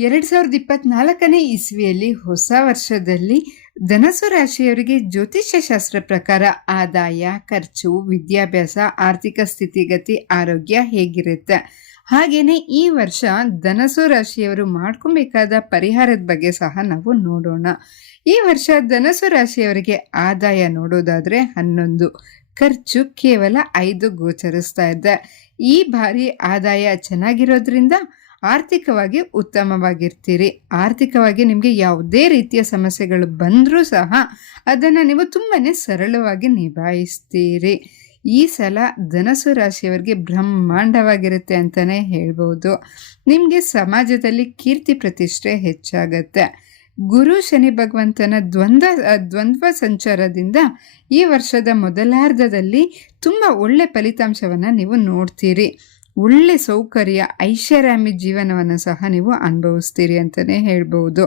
ಎರಡು ಸಾವಿರದ ಇಪ್ಪತ್ನಾಲ್ಕನೇ ಇಸ್ವಿಯಲ್ಲಿ ಹೊಸ ವರ್ಷದಲ್ಲಿ ಧನಸು ರಾಶಿಯವರಿಗೆ ಜ್ಯೋತಿಷ್ಯ ಶಾಸ್ತ್ರ ಪ್ರಕಾರ ಆದಾಯ, ಖರ್ಚು, ವಿದ್ಯಾಭ್ಯಾಸ, ಆರ್ಥಿಕ ಸ್ಥಿತಿಗತಿ ಆರೋಗ್ಯ ಹೇಗಿರುತ್ತೆ? ಹಾಗೆಯೇ ಈ ವರ್ಷ ಧನಸು ರಾಶಿಯವರು ಮಾಡ್ಕೊಬೇಕಾದ ಪರಿಹಾರದ ಬಗ್ಗೆ ಸಹ ನಾವು ನೋಡೋಣ. ಈ ವರ್ಷ ಧನಸು ರಾಶಿಯವರಿಗೆ ಆದಾಯ ನೋಡೋದಾದರೆ ಹನ್ನೊಂದು, ಖರ್ಚು ಕೇವಲ ಐದು ಗೋಚರಿಸ್ತಾ ಇದೆ. ಈ ಬಾರಿ ಆದಾಯ ಚೆನ್ನಾಗಿರೋದ್ರಿಂದ ಆರ್ಥಿಕವಾಗಿ ಉತ್ತಮವಾಗಿರ್ತೀರಿ. ಆರ್ಥಿಕವಾಗಿ ನಿಮಗೆ ಯಾವುದೇ ರೀತಿಯ ಸಮಸ್ಯೆಗಳು ಬಂದರೂ ಸಹ ಅದನ್ನು ನೀವು ತುಂಬಾ ಸರಳವಾಗಿ ನಿಭಾಯಿಸ್ತೀರಿ. ಈ ಸಲ ಧನಸು ರಾಶಿಯವರಿಗೆ ಬ್ರಹ್ಮಾಂಡವಾಗಿರುತ್ತೆ ಅಂತಲೇ ಹೇಳ್ಬೋದು. ನಿಮಗೆ ಸಮಾಜದಲ್ಲಿ ಕೀರ್ತಿ ಪ್ರತಿಷ್ಠೆ ಹೆಚ್ಚಾಗತ್ತೆ. ಗುರು ಶನಿ ಭಗವಂತನ ದ್ವಂದ್ವ ದ್ವಂದ್ವ ಸಂಚಾರದಿಂದ ಈ ವರ್ಷದ ಮೊದಲಾರ್ಧದಲ್ಲಿ ತುಂಬ ಒಳ್ಳೆ ಫಲಿತಾಂಶವನ್ನು ನೀವು ನೋಡ್ತೀರಿ. ಒಳ್ಳೆ ಸೌಕರ್ಯ, ಐಷಾರಾಮಿ ಜೀವನವನ್ನು ಸಹ ನೀವು ಅನುಭವಿಸ್ತೀರಿ ಅಂತಲೇ ಹೇಳ್ಬೋದು.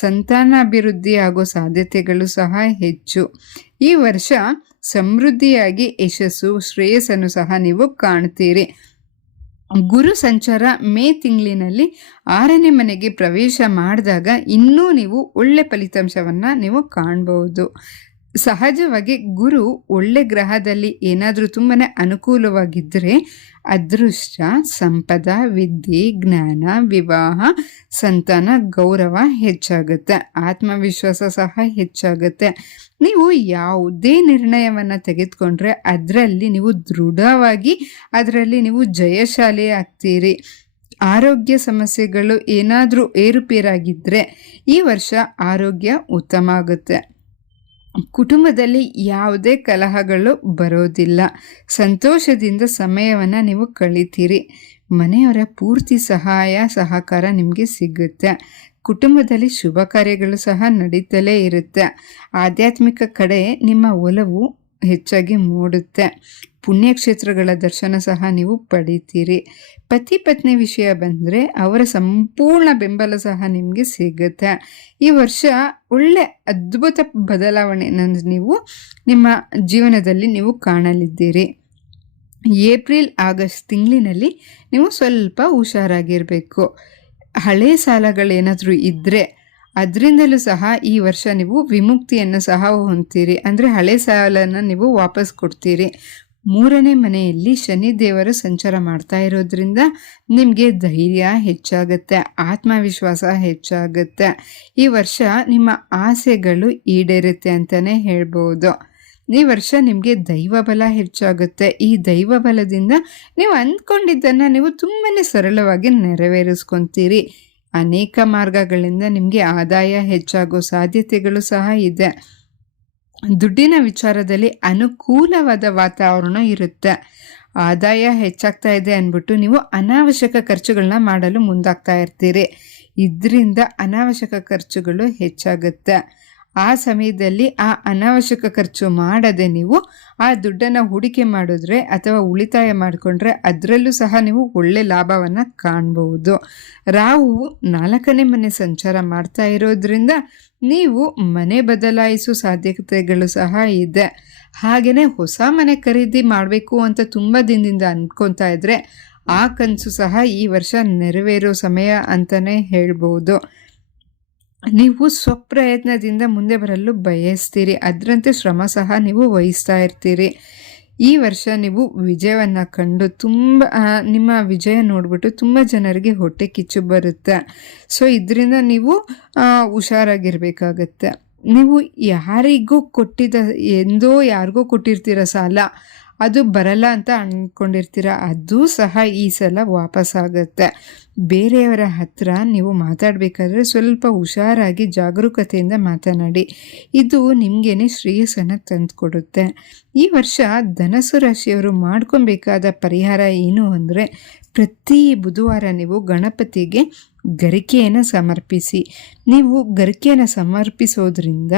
ಸಂತಾನಾಭಿವೃದ್ಧಿ ಆಗೋ ಸಾಧ್ಯತೆಗಳು ಸಹ ಹೆಚ್ಚು. ಈ ವರ್ಷ ಸಮೃದ್ಧಿಯಾಗಿ ಯಶಸ್ಸು, ಶ್ರೇಯಸ್ಸನ್ನು ಸಹ ನೀವು ಕಾಣ್ತೀರಿ. ಗುರು ಸಂಚಾರ ಮೇ ತಿಂಗಳಿನಲ್ಲಿ ಆರನೇ ಮನೆಗೆ ಪ್ರವೇಶ ಮಾಡಿದಾಗ ಇನ್ನೂ ನೀವು ಒಳ್ಳೆ ಫಲಿತಾಂಶವನ್ನು ನೀವು ಕಾಣ್ಬೋದು. ಸಹಜವಾಗಿ ಗುರು ಒಳ್ಳೆ ಗ್ರಹದಲ್ಲಿ ಏನಾದರೂ ತುಂಬಾ ಅನುಕೂಲವಾಗಿದ್ದರೆ ಅದೃಷ್ಟ, ಸಂಪದ, ವಿದ್ಯೆ, ಜ್ಞಾನ, ವಿವಾಹ, ಸಂತಾನ, ಗೌರವ ಹೆಚ್ಚಾಗುತ್ತೆ. ಆತ್ಮವಿಶ್ವಾಸ ಸಹ ಹೆಚ್ಚಾಗುತ್ತೆ. ನೀವು ಯಾವುದೇ ನಿರ್ಣಯವನ್ನು ತೆಗೆದುಕೊಂಡ್ರೆ ಅದರಲ್ಲಿ ನೀವು ದೃಢವಾಗಿ, ಅದರಲ್ಲಿ ನೀವು ಜಯಶಾಲಿ ಆಗ್ತೀರಿ. ಆರೋಗ್ಯ ಸಮಸ್ಯೆಗಳು ಏನಾದರೂ ಏರುಪೇರಾಗಿದ್ದರೆ ಈ ವರ್ಷ ಆರೋಗ್ಯ ಉತ್ತಮ ಆಗುತ್ತೆ. ಕುಟುಂಬದಲ್ಲಿ ಯಾವುದೇ ಕಲಹಗಳು ಬರೋದಿಲ್ಲ. ಸಂತೋಷದಿಂದ ಸಮಯವನ್ನು ನೀವು ಕಳಿತೀರಿ. ಮನೆಯವರ ಪೂರ್ತಿ ಸಹಾಯ, ಸಹಕಾರ ನಿಮಗೆ ಸಿಗುತ್ತೆ. ಕುಟುಂಬದಲ್ಲಿ ಶುಭ ಕಾರ್ಯಗಳು ಸಹ ನಡೀತಲೇ ಇರುತ್ತೆ. ಆಧ್ಯಾತ್ಮಿಕ ಕಡೆ ನಿಮ್ಮ ಒಲವು ಹೆಚ್ಚಾಗಿ ಮೂಡುತ್ತೆ. ಪುಣ್ಯಕ್ಷೇತ್ರಗಳ ದರ್ಶನ ಸಹ ನೀವು ಪಡಿತೀರಿ. ಪತಿ ಪತ್ನಿ ವಿಷಯ ಬಂದರೆ ಅವರ ಸಂಪೂರ್ಣ ಬೆಂಬಲ ಸಹ ನಿಮಗೆ ಸಿಗುತ್ತೆ. ಈ ವರ್ಷ ಒಳ್ಳೆ ಅದ್ಭುತ ಬದಲಾವಣೆ ನೀವು ನಿಮ್ಮ ಜೀವನದಲ್ಲಿ ನೀವು ಕಾಣಲಿದ್ದೀರಿ. ಏಪ್ರಿಲ್ ಆಗಸ್ಟ್ ತಿಂಗಳಿನಲ್ಲಿ ನೀವು ಸ್ವಲ್ಪ ಹುಷಾರಾಗಿರಬೇಕು. ಹಳೆ ಸಾಲಗಳೇನಾದರೂ ಇದ್ದರೆ ಅದರಿಂದಲೂ ಸಹ ಈ ವರ್ಷ ನೀವು ವಿಮುಕ್ತಿಯನ್ನು ಸಹ ಹೊಂದ್ತೀರಿ. ಅಂದರೆ ಹಳೆ ಸಾಲನ್ನು ನೀವು ವಾಪಸ್ ಕೊಡ್ತೀರಿ. ಮೂರನೇ ಮನೆಯಲ್ಲಿ ಶನಿ ದೇವರು ಸಂಚಾರ ಮಾಡ್ತಾ ಇರೋದ್ರಿಂದ ನಿಮಗೆ ಧೈರ್ಯ ಹೆಚ್ಚಾಗುತ್ತೆ, ಆತ್ಮವಿಶ್ವಾಸ ಹೆಚ್ಚಾಗುತ್ತೆ. ಈ ವರ್ಷ ನಿಮ್ಮ ಆಸೆಗಳು ಈಡೇರುತ್ತೆ ಅಂತಲೇ ಹೇಳ್ಬೋದು. ಈ ವರ್ಷ ನಿಮಗೆ ದೈವ ಬಲ ಹೆಚ್ಚಾಗುತ್ತೆ. ಈ ದೈವ ಬಲದಿಂದ ನೀವು ಅಂದ್ಕೊಂಡಿದ್ದನ್ನು ನೀವು ತುಂಬಾ ಸರಳವಾಗಿ ನೆರವೇರಿಸ್ಕೊತೀರಿ. ಅನೇಕ ಮಾರ್ಗಗಳಿಂದ ನಿಮಗೆ ಆದಾಯ ಹೆಚ್ಚಾಗೋ ಸಾಧ್ಯತೆಗಳು ಸಹ ಇದೆ. ದುಡ್ಡಿನ ವಿಚಾರದಲ್ಲಿ ಅನುಕೂಲವಾದ ವಾತಾವರಣ ಇರುತ್ತೆ. ಆದಾಯ ಹೆಚ್ಚಾಗ್ತಾ ಇದೆ ಅಂದ್ಬಿಟ್ಟು ನೀವು ಅನಾವಶ್ಯಕ ಖರ್ಚುಗಳನ್ನ ಮಾಡಲು ಮುಂದಾಗ್ತಾ ಇರ್ತೀರಿ. ಇದರಿಂದ ಅನಾವಶ್ಯಕ ಖರ್ಚುಗಳು ಹೆಚ್ಚಾಗುತ್ತೆ. ಆ ಸಮಯದಲ್ಲಿ ಆ ಅನಾವಶ್ಯಕ ಖರ್ಚು ಮಾಡದೆ ನೀವು ಆ ದುಡ್ಡನ್ನು ಹೂಡಿಕೆ ಮಾಡಿದ್ರೆ ಅಥವಾ ಉಳಿತಾಯ ಮಾಡಿಕೊಂಡ್ರೆ ಅದರಲ್ಲೂ ಸಹ ನೀವು ಒಳ್ಳೆ ಲಾಭವನ್ನು ಕಾಣಬಹುದು. ರಾಹು ನಾಲ್ಕನೇ ಮನೆ ಸಂಚಾರ ಮಾಡ್ತಾ ಇರೋದ್ರಿಂದ ನೀವು ಮನೆ ಬದಲಾಯಿಸೋ ಸಾಧ್ಯತೆಗಳು ಸಹ ಇದೆ. ಹಾಗೆಯೇ ಹೊಸ ಮನೆ ಖರೀದಿ ಮಾಡಬೇಕು ಅಂತ ತುಂಬ ದಿನದಿಂದ ಅಂದ್ಕೊತಾ ಇದ್ರೆ ಆ ಕನಸು ಸಹ ಈ ವರ್ಷ ನೆರವೇರೋ ಸಮಯ ಅಂತಲೇ ಹೇಳ್ಬೋದು. ನೀವು ಸ್ವಪ್ರಯತ್ನದಿಂದ ಮುಂದೆ ಬರಲು ಬಯಸ್ತೀರಿ. ಅದರಂತೆ ಶ್ರಮ ಸಹ ನೀವು ವಹಿಸ್ತಾ ಇರ್ತೀರಿ. ಈ ವರ್ಷ ನೀವು ವಿಜಯವನ್ನು ಕಂಡು ತುಂಬ ನಿಮ್ಮ ವಿಜಯ ನೋಡಿಬಿಟ್ಟು ತುಂಬ ಜನರಿಗೆ ಹೊಟ್ಟೆ ಕಿಚ್ಚು ಬರುತ್ತೆ. ಸೊ, ಇದರಿಂದ ನೀವು ಹುಷಾರಾಗಿರ್ಬೇಕಾಗತ್ತೆ. ನೀವು ಯಾರಿಗೂ ಕೊಟ್ಟಿದ್ದ, ಎಂದೋ ಯಾರಿಗೂ ಕೊಟ್ಟಿರ್ತೀರ ಸಾಲ. ಅದು ಬರಲ್ಲ ಅಂತ ಅಂದ್ಕೊಂಡಿರ್ತೀರ ಅದು ಸಹ ಈ ಸಲ ವಾಪಸ್ಸಾಗುತ್ತೆ ಬೇರೆಯವರ ಹತ್ರ ನೀವು ಮಾತಾಡಬೇಕಾದ್ರೆ ಸ್ವಲ್ಪ ಹುಷಾರಾಗಿ ಜಾಗರೂಕತೆಯಿಂದ ಮಾತನಾಡಿ. ಇದು ನಿಮಗೇನೆ ಶ್ರೇಯಸ್ಸನ್ನು ತಂದುಕೊಡುತ್ತೆ. ಈ ವರ್ಷ ಧನಸು ರಾಶಿಯವರು ಮಾಡ್ಕೊಬೇಕಾದ ಪರಿಹಾರ ಏನು ಅಂದರೆ, ಪ್ರತಿ ಬುಧವಾರ ನೀವು ಗಣಪತಿಗೆ ಗರಿಕೆಯನ್ನು ಸಮರ್ಪಿಸಿ. ನೀವು ಗರಿಕೆಯನ್ನು ಸಮರ್ಪಿಸೋದ್ರಿಂದ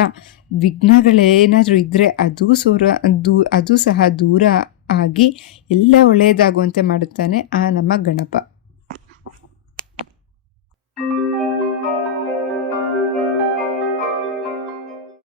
ವಿಘ್ನಗಳೇನಾದರೂ ಇದ್ದರೆ ಅದು ಸೂರ, ದೂ, ಅದು ಸಹ ದೂರ ಆಗಿ ಎಲ್ಲ ಒಳ್ಳೆಯದಾಗುವಂತೆ ಮಾಡುತ್ತಾನೆ ಆ ನಮ್ಮ ಗಣಪ.